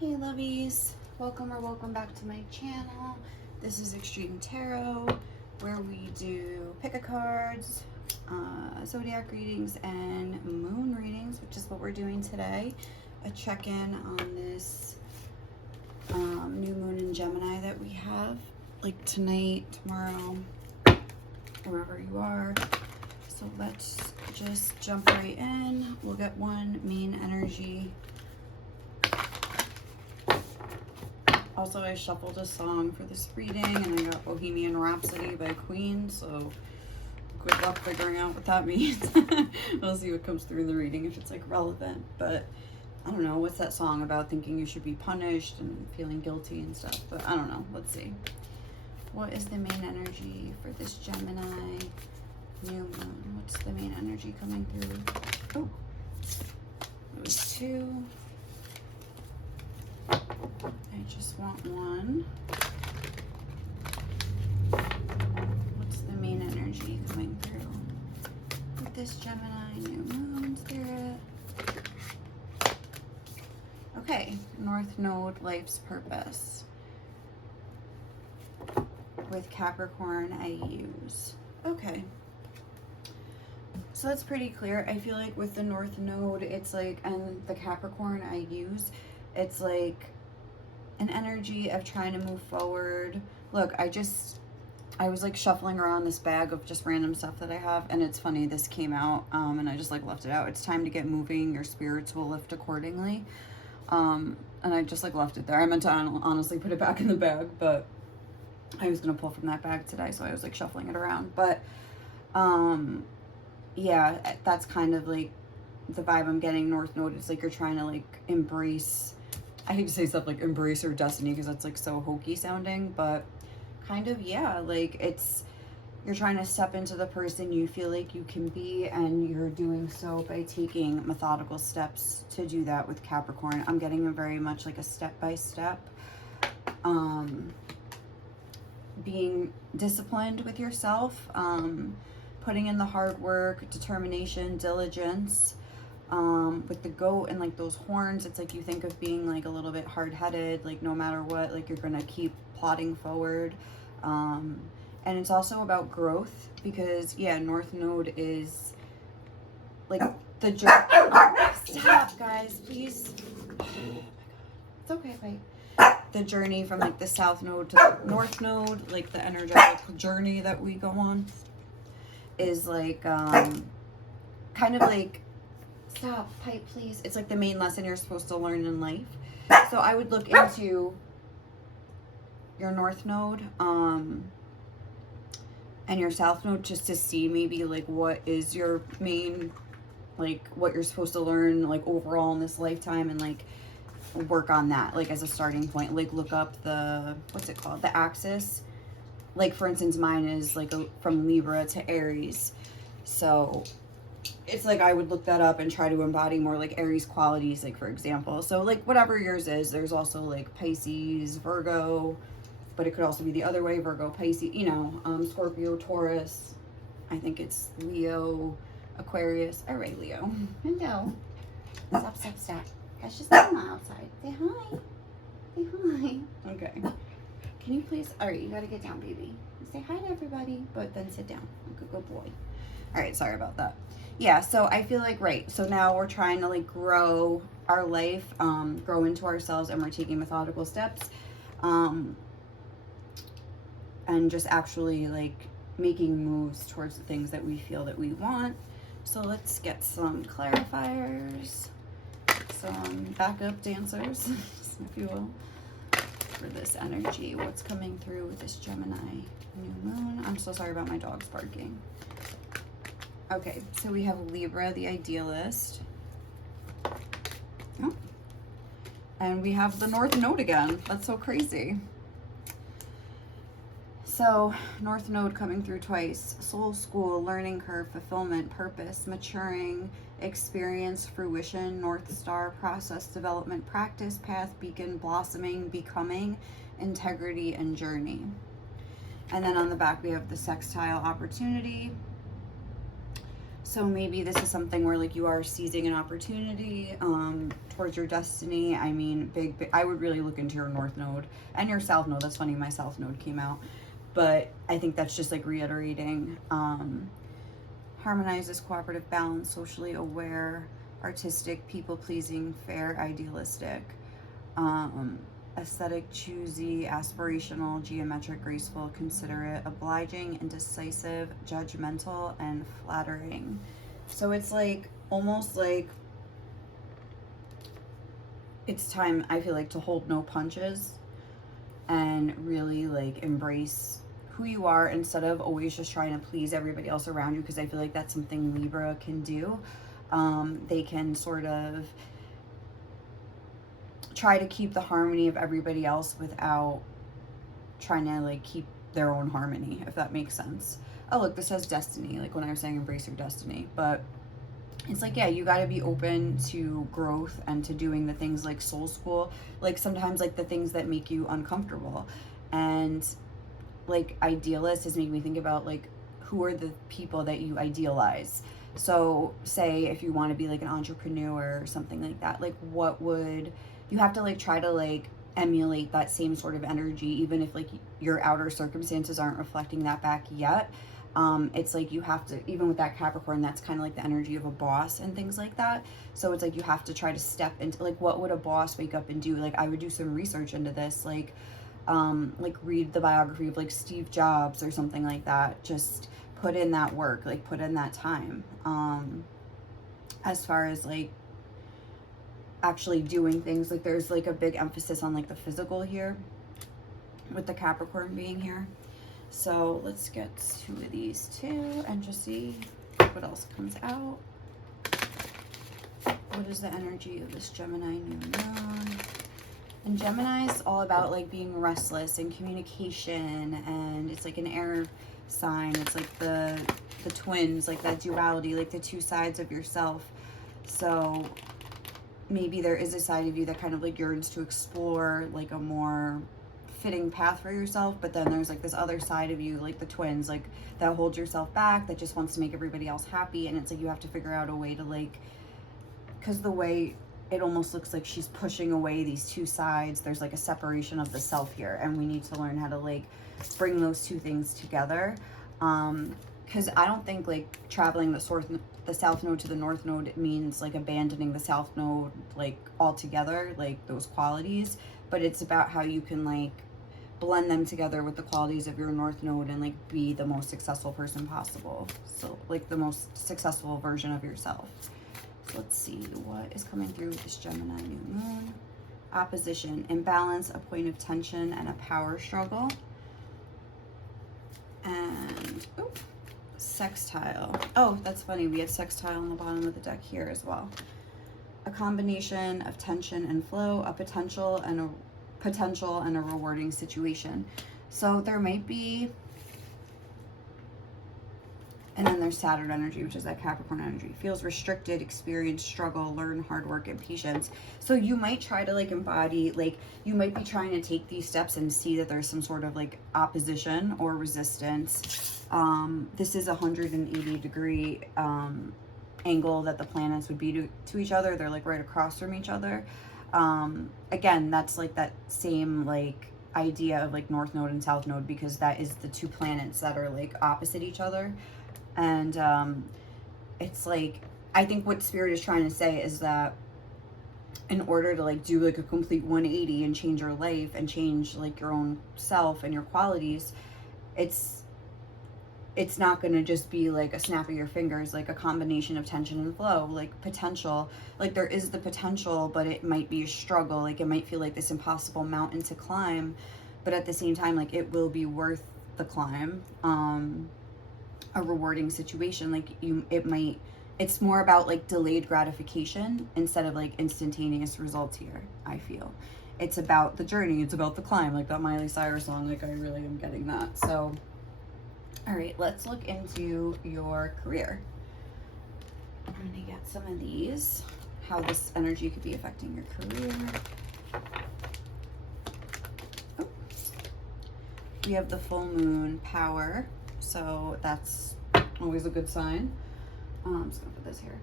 Hey lovies, welcome back to my channel. This is Extreme Tarot, where we do pick a cards, zodiac readings, and moon readings, which is what we're doing today. A check-in on this new moon in Gemini that we have, like tonight, tomorrow, wherever you are. So let's just jump right in. We'll get one main energy. Also, I shuffled a song for this reading, and I got Bohemian Rhapsody by Queen, so good luck figuring out what that means. We'll see what comes through in the reading, if it's like relevant, but I don't know, what's that song about, thinking you should be punished and feeling guilty and stuff, but I don't know, let's see. What is the main energy for this Gemini new moon? What's the main energy coming through? Oh, it was two. I just want one. What's the main energy coming through with this Gemini new moon, Spirit? Okay, North Node, life's purpose. With Capricorn, I use. Okay. So that's pretty clear. I feel like with the North Node, it's like, and the Capricorn I use, it's like an energy of trying to move forward. Look, I was like shuffling around this bag of just random stuff that I have, and it's funny, this came out and I just like left it out. It's time to get moving, your spirits will lift accordingly. And I just like left it there. I meant to honestly put it back in the bag, but I was gonna pull from that bag today, so I was like shuffling it around. But yeah, that's kind of like the vibe I'm getting. North Node, it's like you're trying to like embrace, I hate to say stuff like embrace your destiny because that's like so hokey sounding, but kind of, yeah, like it's, you're trying to step into the person you feel like you can be, and you're doing so by taking methodical steps to do that with Capricorn. I'm getting a very much like a step-by-step, being disciplined with yourself, putting in the hard work, determination, diligence. With the goat and like those horns, it's like you think of being like a little bit hard-headed, like no matter what, like you're gonna keep plodding forward. And it's also about growth, because yeah, North Node is like the journey. Stop, guys, please. Oh my God. It's okay, wait. The journey from like the South Node to the North Node, like the energetic journey that we go on, is like kind of like, stop, pipe, please. It's like the main lesson you're supposed to learn in life. So I would look into your North Node and your South Node, just to see maybe like what is your main, like what you're supposed to learn like overall in this lifetime, and like work on that like as a starting point. Like look up the, what's it called, the axis. Like for instance, mine is like from Libra to Aries, so it's like I would look that up and try to embody more like Aries qualities, like for example. So like whatever yours is, there's also like Pisces, Virgo, but it could also be the other way, Virgo, Pisces, you know, Scorpio, Taurus. I think it's Leo, Aquarius. All right, Leo. Hello. Stop. That's just Emma outside. Say hi. Say hi. Okay. Can you please? All right, you gotta get down, baby. Say hi to everybody, but then sit down like a good boy. All right, sorry about that. Yeah, so I feel like, right, so now we're trying to like grow our life, grow into ourselves, and we're taking methodical steps, and just actually like making moves towards the things that we feel that we want. So let's get some clarifiers, some backup dancers, if you will, for this energy. What's coming through with this Gemini new moon? I'm so sorry about my dogs barking. Okay, so we have Libra, the idealist. Oh. And we have the North Node again. That's so crazy. So, North Node coming through twice. Soul school, learning curve, fulfillment, purpose, maturing, experience, fruition, North Star, process, development, practice, path, beacon, blossoming, becoming, integrity, and journey. And then on the back we have the sextile, opportunity. So maybe this is something where like you are seizing an opportunity towards your destiny. I mean, big, I would really look into your north node and your south node. That's funny, my south node came out. But I think that's just like reiterating. Harmonizes cooperative balance, socially aware, artistic, people-pleasing, fair, idealistic, aesthetic, choosy, aspirational, geometric, graceful, considerate, obliging, indecisive, judgmental, and flattering. So it's like almost like it's time, I feel like, to hold no punches and really like embrace who you are instead of always just trying to please everybody else around you, because I feel like that's something Libra can do. They can sort of try to keep the harmony of everybody else without trying to like keep their own harmony, if that makes sense. Oh, look, this says destiny, like when I was saying embrace your destiny. But it's like, yeah, you got to be open to growth and to doing the things like soul school, like sometimes like the things that make you uncomfortable. And like idealist is making me think about like who are the people that you idealize. So say if you want to be like an entrepreneur or something like that, like what would you have to like try to like emulate that same sort of energy, even if like your outer circumstances aren't reflecting that back yet. It's like you have to, even with that Capricorn, that's kind of like the energy of a boss and things like that. So it's like you have to try to step into like, what would a boss wake up and do? Like I would do some research into this, like read the biography of like Steve Jobs or something like that. Just put in that work, like put in that time. As far as like actually doing things, like there's like a big emphasis on like the physical here with the Capricorn being here. So let's get two of these too and just see what else comes out. What is the energy of this Gemini new moon? And Gemini is all about like being restless and communication, and it's like an air sign. It's like the twins, like that duality, like the two sides of yourself. So maybe there is a side of you that kind of like yearns to explore like a more fitting path for yourself, but then there's like this other side of you, like the twins, like that holds yourself back, that just wants to make everybody else happy. And it's like you have to figure out a way to like, because the way it almost looks like she's pushing away these two sides, there's like a separation of the self here, and we need to learn how to like bring those two things together. Because I don't think like traveling the south node to the north node means like abandoning the south node like altogether, like those qualities, but it's about how you can like blend them together with the qualities of your north node and like be the most successful person possible. So like the most successful version of yourself. So let's see what is coming through with this Gemini new moon. Opposition, imbalance, a point of tension, and a power struggle. And sextile. Oh, that's funny. We had sextile on the bottom of the deck here as well. A combination of tension and flow, a potential and a rewarding situation. So there might be, and then there's Saturn energy, which is that Capricorn energy. Feels restricted, experience struggle, learn hard work and patience. So you might try to like embody, like you might be trying to take these steps and see that there's some sort of like opposition or resistance. This is a 180-degree angle that the planets would be to each other. They're like right across from each other. Again, that's like that same like idea of like north node and south node, because that is the two planets that are like opposite each other. And it's like, I think what Spirit is trying to say is that in order to like do like a complete 180 and change your life and change like your own self and your qualities, it's not going to just be like a snap of your fingers, like a combination of tension and flow, like potential. Like there is the potential, but it might be a struggle. Like it might feel like this impossible mountain to climb, but at the same time, like it will be worth the climb. A rewarding situation, like it's more about like delayed gratification instead of like instantaneous results here. I feel it's about the journey, it's about the climb, like that Miley Cyrus song. Like I really am getting that. So all right, let's look into your career. I'm gonna get some of these, how this energy could be affecting your career. Oh. We have the full moon power, so that's always a good sign. I'm just gonna put this here,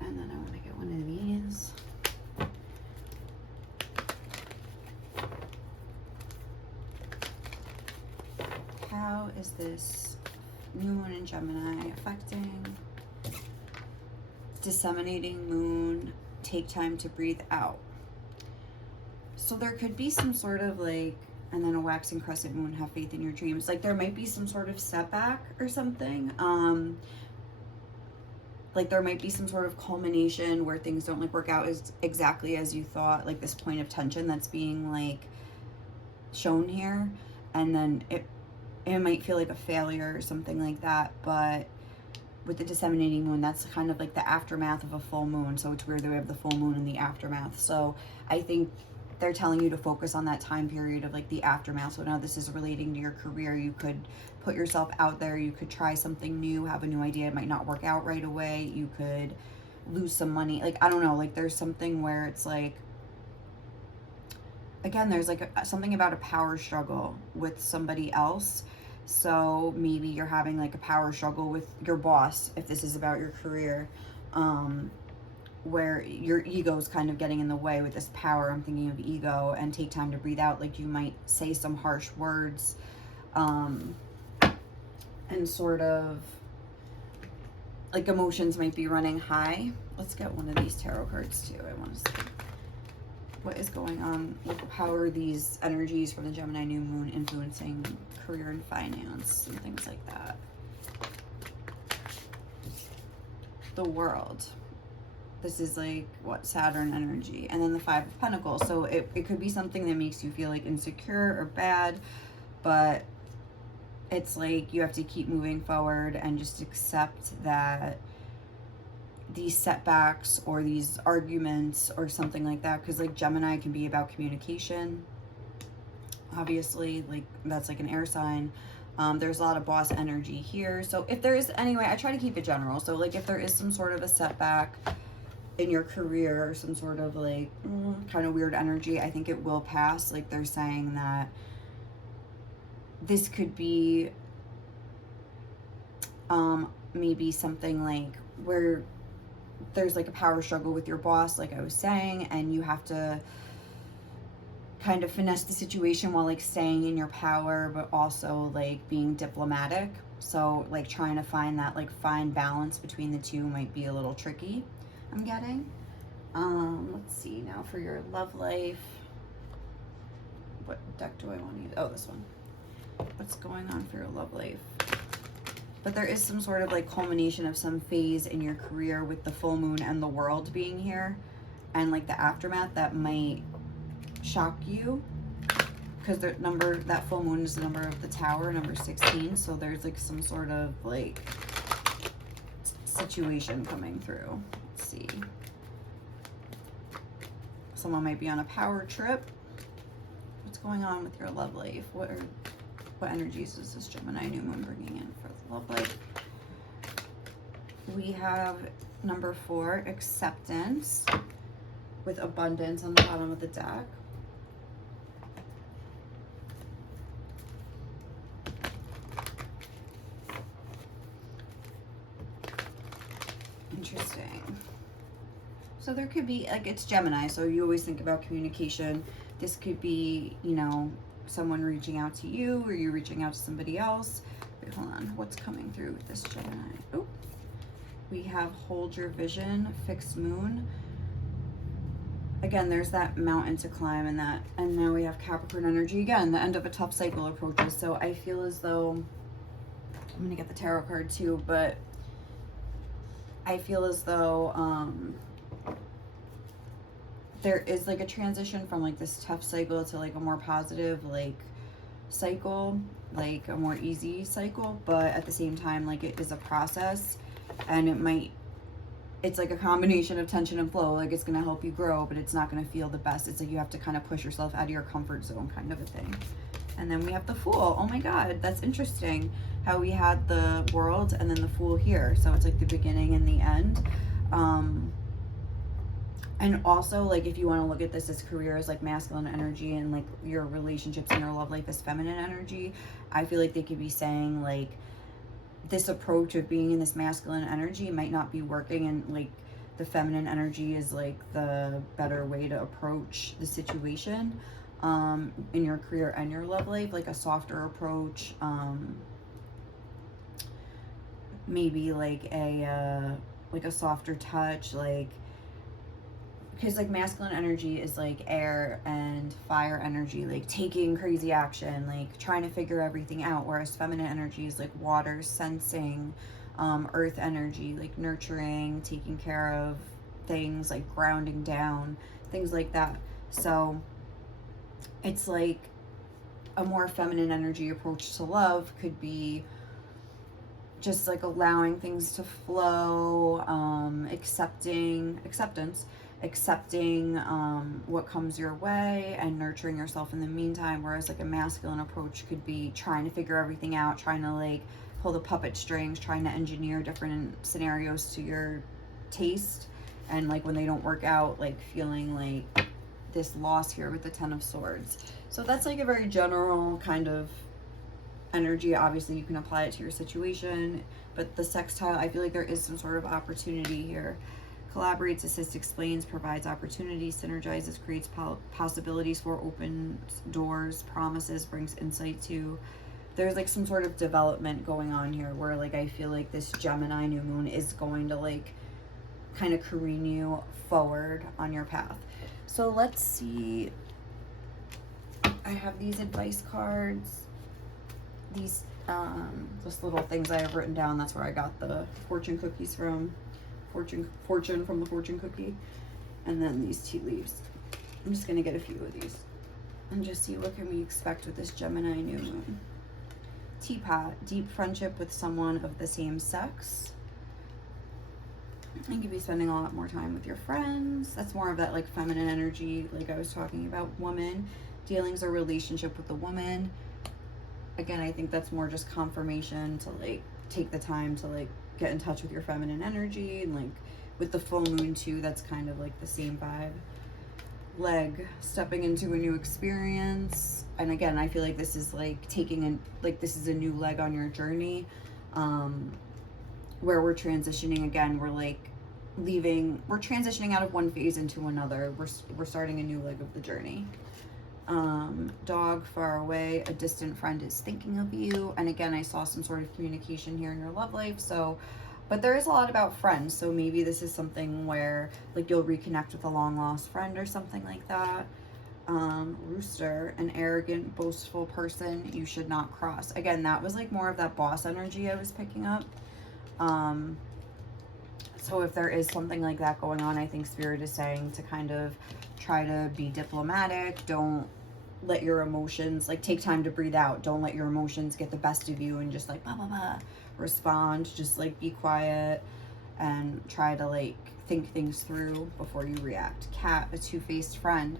and then I want to get one of these. How is this new moon in Gemini affecting? Disseminating moon, take time to breathe out. So there could be some sort of like, and then a waxing crescent moon, have faith in your dreams. Like there might be some sort of setback or something. Like there might be some sort of culmination where things don't like work out as exactly as you thought, like this point of tension that's being like shown here. And then it might feel like a failure or something like that. But with the disseminating moon, that's kind of like the aftermath of a full moon. So it's weird that we have the full moon in the aftermath. So I think they're telling you to focus on that time period of like the aftermath. So now this is relating to your career. You could put yourself out there. You could try something new, have a new idea. It might not work out right away. You could lose some money. Like, I don't know, like there's something where it's like, again, there's like something about a power struggle with somebody else. So maybe you're having like a power struggle with your boss, if this is about your career, where your ego's kind of getting in the way with this power. I'm thinking of ego. And take time to breathe out. Like you might say some harsh words, and sort of like emotions might be running high. Let's get one of these tarot cards too. I want to see what is going on. How are these energies from the Gemini new moon influencing career and finance and things like that? The World. This is like what, Saturn energy. And then the Five of Pentacles. So it could be something that makes you feel like insecure or bad, but it's like you have to keep moving forward and just accept that these setbacks or these arguments or something like that, because like Gemini can be about communication, obviously, like that's like an air sign. There's a lot of boss energy here. So if there is, anyway, I try to keep it general. So like if there is some sort of a setback in your career or some sort of like kind of weird energy, I think it will pass. Like they're saying that this could be maybe something like where there's like a power struggle with your boss, like I was saying, and you have to kind of finesse the situation while like staying in your power, but also like being diplomatic. So like trying to find that like fine balance between the two might be a little tricky, I'm getting. Let's see now for your love life. What deck do I want to use? Oh, this one. What's going on for your love life? But there is some sort of like culmination of some phase in your career with the full moon and the World being here, and like the aftermath that might shock you, because the number, that full moon is the number of the Tower, number 16. So there's like some sort of like situation coming through. Let's see. Someone might be on a power trip. What's going on with your love life? What energies is this Gemini new moon bringing in for the love life? We have number 4, acceptance, with abundance on the bottom of the deck. Interesting. So there could be, like, it's Gemini, so you always think about communication. This could be, you know, someone reaching out to you, or you reaching out to somebody else. Wait, hold on. What's coming through with this Gemini? Oh, we have hold your vision, fixed moon. Again, there's that mountain to climb, and that, and now we have Capricorn energy again. The end of a tough cycle approaches. So I feel as though, I'm gonna get the tarot card too, but I feel as though there is like a transition from like this tough cycle to like a more positive like cycle, like a more easy cycle, but at the same time, like it is a process, and it's like a combination of tension and flow. Like it's gonna help you grow, but it's not gonna feel the best. It's like you have to kind of push yourself out of your comfort zone, kind of a thing. And then we have the Fool. Oh my God, that's interesting how we had the World and then the Fool here. So it's like the beginning and the end. And also, like, if you want to look at this as career as like masculine energy, and like your relationships and your love life as feminine energy, I feel like they could be saying like this approach of being in this masculine energy might not be working, and like the feminine energy is like the better way to approach the situation in your career and your love life, like a softer approach, maybe like a softer touch, like, because like masculine energy is like air and fire energy, like taking crazy action, like trying to figure everything out, whereas feminine energy is like water, sensing, earth energy, like nurturing, taking care of things, like grounding down, things like that. So it's like a more feminine energy approach to love could be just like allowing things to flow, accepting what comes your way and nurturing yourself in the meantime, whereas like a masculine approach could be trying to figure everything out, trying to like pull the puppet strings, trying to engineer different scenarios to your taste, and like when they don't work out, like feeling like this loss here with the Ten of Swords. So that's like a very general kind of energy. Obviously you can apply it to your situation, but the sextile, I feel like there is some sort of opportunity here. Collaborates, assists, explains, provides opportunity, synergizes, creates possibilities for, open doors, promises, brings insight to. There's like some sort of development going on here where like I feel like this Gemini new moon is going to like kind of careen you forward on your path. So let's see. I have these advice cards, these just little things I have written down. That's where I got the fortune cookies from. Fortune from the fortune cookie. And then these tea leaves. I'm just gonna get a few of these and just see what can we expect with this Gemini new moon. Teapot, deep friendship with someone of the same sex. You could be spending a lot more time with your friends. That's more of that like feminine energy, like I was talking about. Woman, dealings or relationship with a woman. Again, I think that's more just confirmation to like take the time to like get in touch with your feminine energy, and like with the full moon too, that's kind of like the same vibe. Leg, stepping into a new experience. And again, I feel like this is like taking in, like this is a new leg on your journey, where we're transitioning again. We're like we're transitioning out of one phase into another. We're starting a new leg of the journey. Dog, far away, a distant friend is thinking of you. And again, I saw some sort of communication here in your love life. So, but there is a lot about friends. So maybe this is something where like you'll reconnect with a long lost friend or something like that. Rooster, an arrogant, boastful person you should not cross. Again, that was like more of that boss energy I was picking up. So if there is something like that going on, I think Spirit is saying to kind of try to be diplomatic. Don't let your emotions, like take time to breathe out. Don't let your emotions get the best of you and just like blah, blah, blah, respond. Just like be quiet and try to like think things through before you react. Cat, a two-faced friend.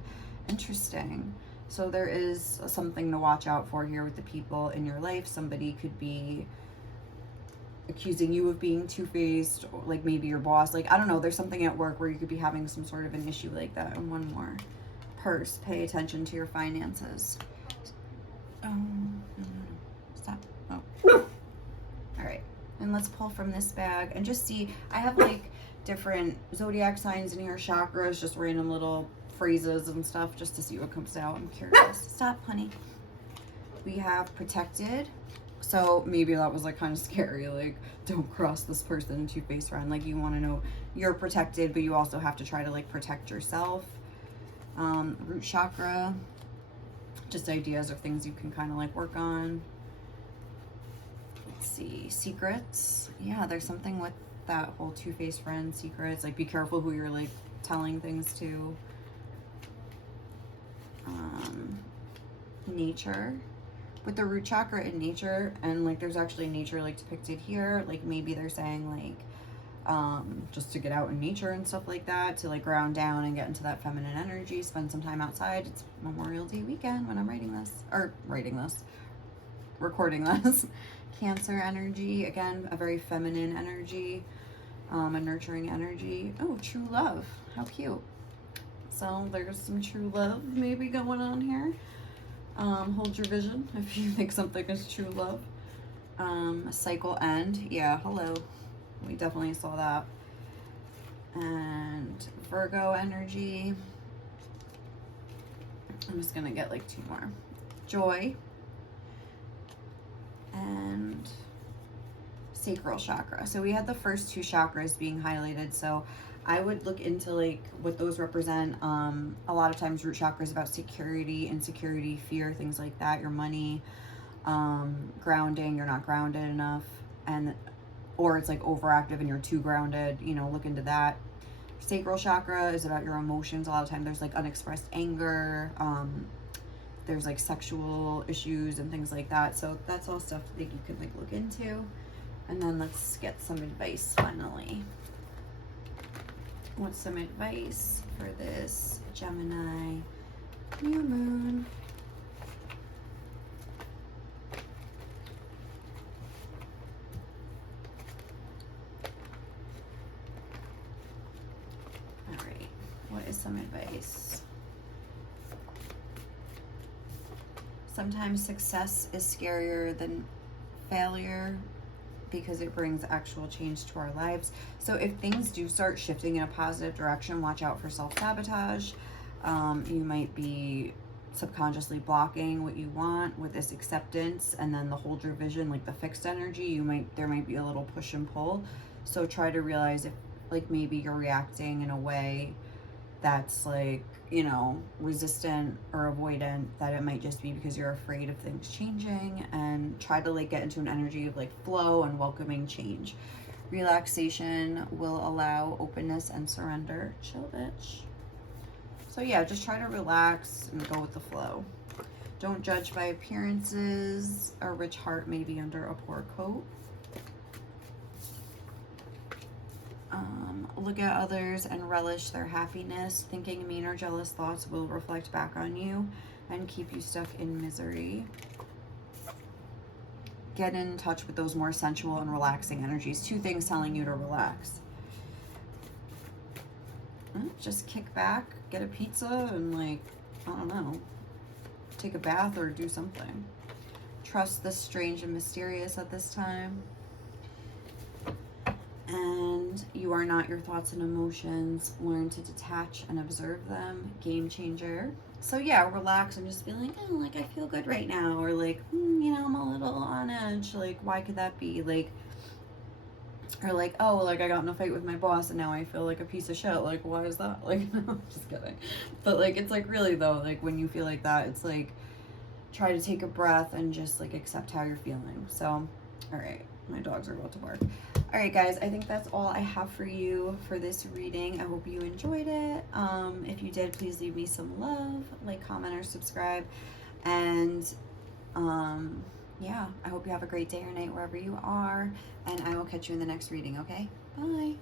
Interesting. So there is something to watch out for here with the people in your life. Somebody could be accusing you of being two-faced, or like maybe your boss, like I don't know, there's something at work where you could be having some sort of an issue like that. And one more. Purse, pay attention to your finances. Stop. Oh. All right, and let's pull from this bag and just see. I have like different zodiac signs in here, chakras, just random little phrases and stuff just to see what comes out. I'm curious. Stop, honey. We have protected. So maybe that was like kind of scary, like don't cross this person, two-faced friend. Like you want to know you're protected, but you also have to try to like protect yourself. Root chakra, just ideas of things you can kind of like work on. Let's see, secrets. Yeah, there's something with that whole two-faced friend, secrets. Like be careful who you're like telling things to. Nature. With the root chakra in nature, and like there's actually nature like depicted here, like maybe they're saying like just to get out in nature and stuff like that, to like ground down and get into that feminine energy, spend some time outside. It's Memorial Day weekend when I'm recording this. Cancer energy, again a very feminine energy, a nurturing energy. Oh, true love, how cute. So there's some true love maybe going on here. Hold your vision if you think something is true love. Cycle end. Yeah, hello. We definitely saw that. And Virgo energy. I'm just gonna get like 2 more. Joy. And sacral chakra. So we had the first 2 chakras being highlighted. So I would look into like what those represent. A lot of times root chakra is about security, insecurity, fear, things like that. Your money, grounding, you're not grounded enough, and or it's like overactive and you're too grounded, you know, look into that. Sacral chakra is about your emotions. A lot of times there's like unexpressed anger, there's like sexual issues and things like that. So that's all stuff that you can like look into. And then let's get some advice finally. What's some advice for this Gemini new moon? All right, what is some advice? Sometimes success is scarier than failure because it brings actual change to our lives. So if things do start shifting in a positive direction, watch out for self-sabotage. You might be subconsciously blocking what you want with this acceptance, and then the hold your vision, like the fixed energy, there might be a little push and pull. So try to realize if like maybe you're reacting in a way that's like, you know, resistant or avoidant, that it might just be because you're afraid of things changing, and try to like get into an energy of like flow and welcoming change. Relaxation will allow openness and surrender. Chill, bitch. So yeah, just try to relax and go with the flow. Don't judge by appearances. A rich heart may be under a poor coat. Look at others and relish their happiness. Thinking mean or jealous thoughts will reflect back on you and keep you stuck in misery. Get in touch with those more sensual and relaxing energies. 2 things telling you to relax. Just kick back, get a pizza, and like, I don't know, take a bath or do something. Trust the strange and mysterious at this time. And you are not your thoughts and emotions. Learn to detach and observe them. Game changer. So yeah, relax and just be like, oh, like I feel good right now. Or like, you know, I'm a little on edge. Like, why could that be? Like, or like, oh, like I got in a fight with my boss and now I feel like a piece of shit. Like, why is that? Like, no, just kidding. But like, it's like really though, like when you feel like that, it's like, try to take a breath and just like accept how you're feeling. So, all right, my dogs are about to bark. All right, guys, I think that's all I have for you for this reading. I hope you enjoyed it. If you did, please leave me some love, like, comment, or subscribe. And yeah, I hope you have a great day or night wherever you are. And I will catch you in the next reading, okay? Bye.